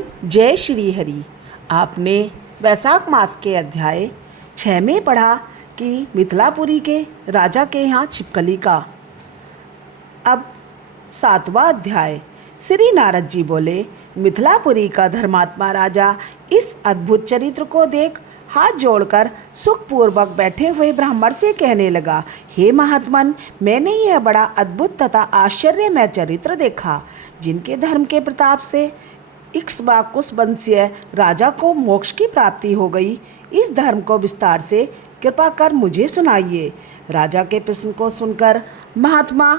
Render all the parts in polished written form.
चिंतन जय श्री हरि। आपने वैशाख मास के अध्याय 6 में पढ़ा कि मिथिलापुरी के राजा के यहाँ छिपकली का। अब 7वां अध्याय। श्री नारद जी बोले, मिथिलापुरी का धर्मात्मा राजा इस अद्भुत चरित्र को देख हाथ जोड़कर सुखपूर्वक बैठे हुए ब्राह्मण से कहने लगा, हे महात्मन, मैंने यह बड़ा अद्भुत तथा आश्चर्यमय चरित्र देखा, जिनके धर्म के प्रताप से इक्ष्वाकुस वंशीय राजा को मोक्ष की प्राप्ति हो गई। इस धर्म को विस्तार से कृपा कर मुझे सुनाइए। राजा के प्रश्न को सुनकर महात्मा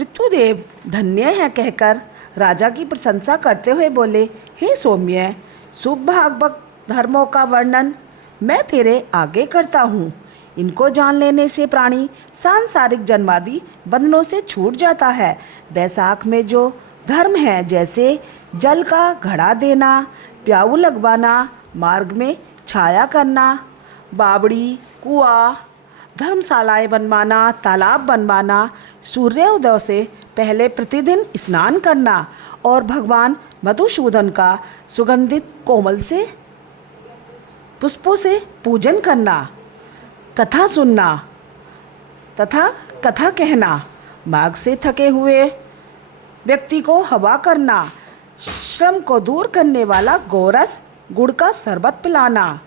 ऋतुदेव धन्य है कहकर राजा की प्रशंसा करते हुए बोले, हे सौम्य, शुभ भागवत धर्मों का वर्णन मैं तेरे आगे करता हूँ। इनको जान लेने से प्राणी सांसारिक जन्मादि बंधनों से छूट जाता है। वैशाख में जो धर्म है, जैसे जल का घड़ा देना, प्याऊ लगवाना, मार्ग में छाया करना, बावड़ी, कुआं, धर्मशालाएं बनवाना, तालाब बनवाना, सूर्योदय से पहले प्रतिदिन स्नान करना और भगवान मधुसूदन का सुगंधित कोमल से पुष्पों से पूजन करना, कथा सुनना तथा कथा कहना, मार्ग से थके हुए व्यक्ति को हवा करना, श्रम को दूर करने वाला गोरस गुड़ का शरबत पिलाना,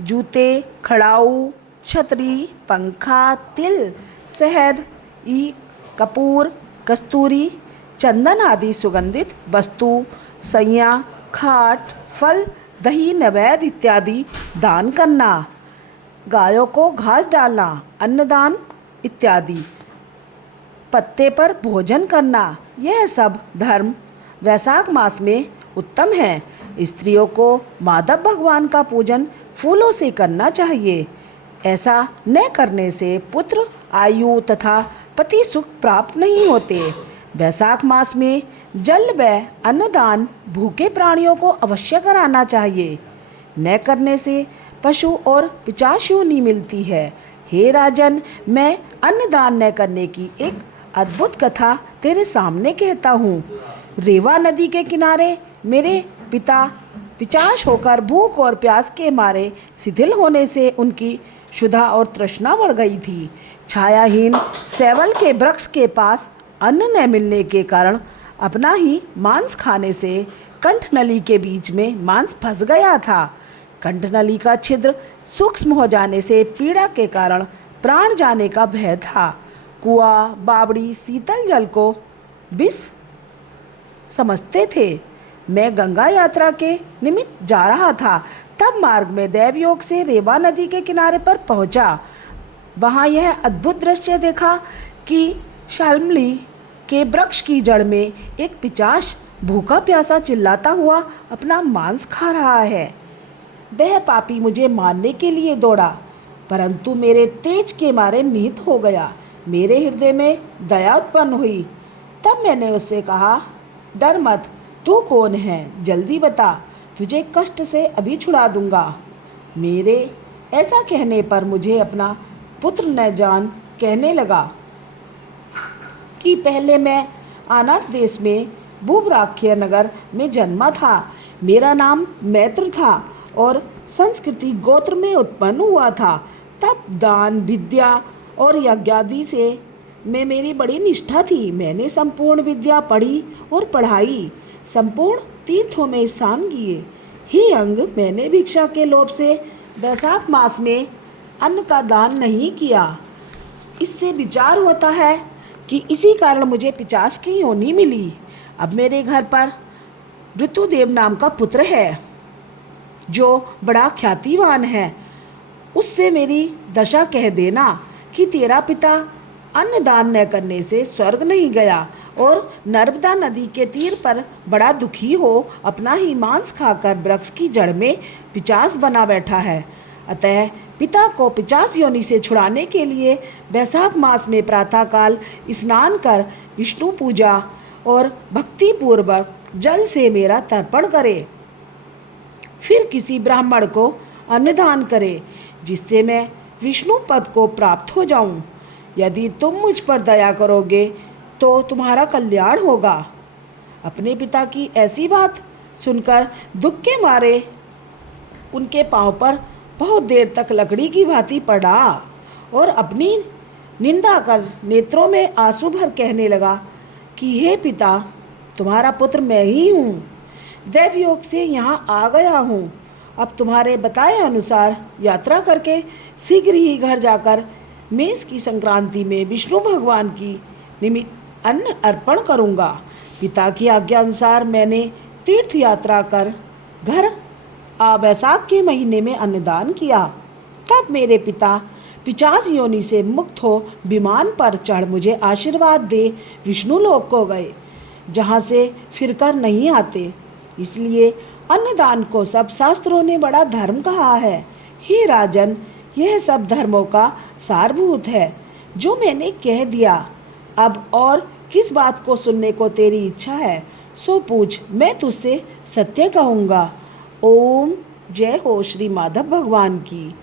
जूते, खड़ाऊ, छतरी, पंखा, तिल, शहद, कपूर, कस्तूरी, चंदन आदि सुगंधित वस्तु, सैया, खाट, फल, दही, नैवेद्य इत्यादि दान करना, गायों को घास डालना, अन्नदान इत्यादि, पत्ते पर भोजन करना, यह सब धर्म वैशाख मास में उत्तम है। स्त्रियों को माधव भगवान का पूजन फूलों से करना चाहिए। ऐसा न करने से पुत्र, आयु तथा पति सुख प्राप्त नहीं होते। वैशाख मास में जल व अन्नदान भूखे प्राणियों को अवश्य कराना चाहिए। न करने से पशु और पिशाच योनि मिलती है। हे राजन, मैं अन्नदान न करने की एक अद्भुत कथा तेरे सामने कहता हूँ। रेवा नदी के किनारे मेरे पिता पिशाच होकर भूख और प्यास के मारे शिथिल होने से उनकी क्षुधा और तृष्णा बढ़ गई थी। छायाहीन सेवल के वृक्ष के पास अन्न न मिलने के कारण अपना ही मांस खाने से कंठनली के बीच में मांस फंस गया था। कंठनली का छिद्र सूक्ष्म हो जाने से पीड़ा के कारण प्राण जाने का भय था। कुआं, बावड़ी, शीतल जल को विष समझते थे। मैं गंगा यात्रा के निमित्त जा रहा था, तब मार्ग में दैवयोग से रेवा नदी के किनारे पर पहुंचा। वहां यह अद्भुत दृश्य देखा कि शाल्मली के वृक्ष की जड़ में एक पिशाच भूखा प्यासा चिल्लाता हुआ अपना मांस खा रहा है। वह पापी मुझे मारने के लिए दौड़ा, परंतु मेरे तेज के मारे निहत हो गया। मेरे हृदय में दया उत्पन्न हुई। तब मैंने उससे कहा, डर मत, तू कौन है, जल्दी बता, तुझे कष्ट से अभी छुड़ा दूंगा। मेरे ऐसा कहने पर मुझे अपना पुत्र न जान कहने लगा कि पहले मैं आनर्त देश में भूभराख्य नगर में जन्मा था। मेरा नाम मैत्र था और संस्कृति गोत्र में उत्पन्न हुआ था। तब दान, विद्या और यज्ञादि से में मेरी बड़ी निष्ठा थी। मैंने संपूर्ण विद्या पढ़ी और पढ़ाई, संपूर्ण तीर्थों में स्नान किए। ही अंग, मैंने भिक्षा के लोभ से वैशाख मास में अन्न का दान नहीं किया। इससे विचार होता है कि इसी कारण मुझे पिशाच की योनि मिली। अब मेरे घर पर ऋतुदेव नाम का पुत्र है, जो बड़ा ख्यातिवान है। उससे मेरी दशा कह देना कि तेरा पिता अन्नदान न करने से स्वर्ग नहीं गया और नर्मदा नदी के तीर पर बड़ा दुखी हो अपना ही मांस खाकर वृक्ष की जड़ में पिशाच बना बैठा है। अतः पिता को पिशाच योनि से छुड़ाने के लिए वैशाख मास में प्रातःकाल स्नान कर विष्णु पूजा और भक्ति पूर्वक जल से मेरा तर्पण करे। फिर किसी ब्राह्मण को अन्नदान करे, जिससे मैं विष्णु पद को प्राप्त हो जाऊं। यदि तुम मुझ पर दया करोगे तो तुम्हारा कल्याण होगा। अपने पिता की ऐसी बात सुनकर दुख के मारे उनके पांव पर बहुत देर तक लकड़ी की भांति पड़ा और अपनी निंदा कर नेत्रों में आंसू भर कहने लगा कि हे पिता, तुम्हारा पुत्र मैं ही हूँ। दैवयोग से यहाँ आ गया हूँ। अब तुम्हारे बताए अनुसार यात्रा करके शीघ्र ही घर जाकर मेष की संक्रांति में विष्णु भगवान की निमित्त अन्न अर्पण करूँगा। पिता की आज्ञा अनुसार मैंने तीर्थ यात्रा कर घर बैसाख के महीने में अन्नदान किया। तब मेरे पिता पिशाच योनि से मुक्त हो विमान पर चढ़ मुझे आशीर्वाद दे विष्णु लोक को गए, जहाँ से फिरकर नहीं आते। इसलिए अन्नदान को सब शास्त्रों ने बड़ा धर्म कहा है। हे राजन, यह सब धर्मों का सारभूत है जो मैंने कह दिया। अब और किस बात को सुनने को तेरी इच्छा है सो पूछ, मैं तुझसे सत्य कहूँगा। ओम जय हो श्री माधव भगवान की।